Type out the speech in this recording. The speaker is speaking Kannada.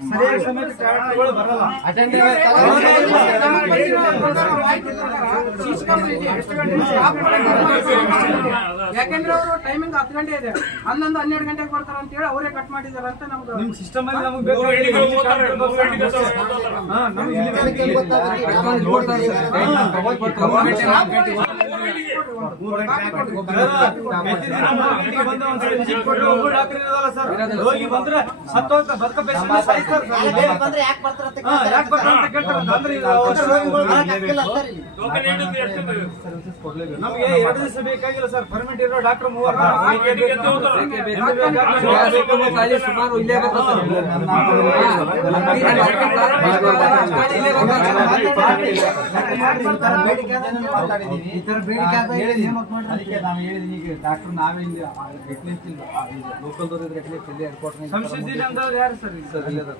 ಸರಿಯಾದ ಸಮಯಕ್ಕೆ ಟ್ರ್ಯಾಕ್ಟರ್ಗಳು ಬರಲ್ಲ. ಯಾಕಂದ್ರೆ ಅವರು ಟೈಮಿಂಗ್ ಹತ್ತು ಗಂಟೆ ಇದೆ. ಹನ್ನೊಂದು ಹನ್ನೆರಡು ಗಂಟೆಗೆ ಬರ್ತಾರ ಅಂತ ಹೇಳಿ ಅವರೇ ಕಟ್ ಮಾಡಿದಾರೆ ಅಂತ ನಮ್ಗೆ ನಿಮ್ ಸಿಸ್ಟಮ್ ಅಲ್ಲಿ ನಮಗೆ ಬೇಕು ಹಾ, ನಮ್ಗೆ ಇಲ್ಲಿ ಬೇಕು. ಮೂರು ಗಂಟೆ ಪ್ರತಿ ದಿನ ಮೂರು ಗಂಟೆಗೆ ಬಂದು ಒಂದ್ ಸರಿ ಕೊಟ್ಟು ಒಬ್ರು ಡಾಕ್ಟರ್ ಸರ್ ರೋಗಿ ಬಂದ್ರೆ ಸತ್ತೋಗ್ತ ಬದುಕ ಬಂದ್ರೆ ಯಾಕೆ ಬರ್ತಾರ ಅಂತ ಯಾಕ್ ಬರ್ತಾರೆ ಕೇಳ್ತಾರೆ. ನಮ್ಗೆ ಎರಡು ದಿವಸ ಬೇಕಾಗಿಲ್ಲ ಸರ್ ಪರ್ಮಿಟ್ ಇರೋ ಡಾಕ್ಟರ್ ಮೂವರು ಸುಮಾರು ಇಲ್ಲೇ ಈ ತರ ಬೇಡಿಕೆ ಆದಾಗ ನೇಮಕ ಅದಕ್ಕೆ ನಾವು ಹೇಳಿದ್ವಿ ಈಗ ಡಾಕ್ಟರ್ ನಾವೇ ಇಲ್ಲಿ ಲೋಕಲ್ ಇದ್ರೆ ಅಂದವ್ರು ಯಾರು ಸರ್ ಈಗ?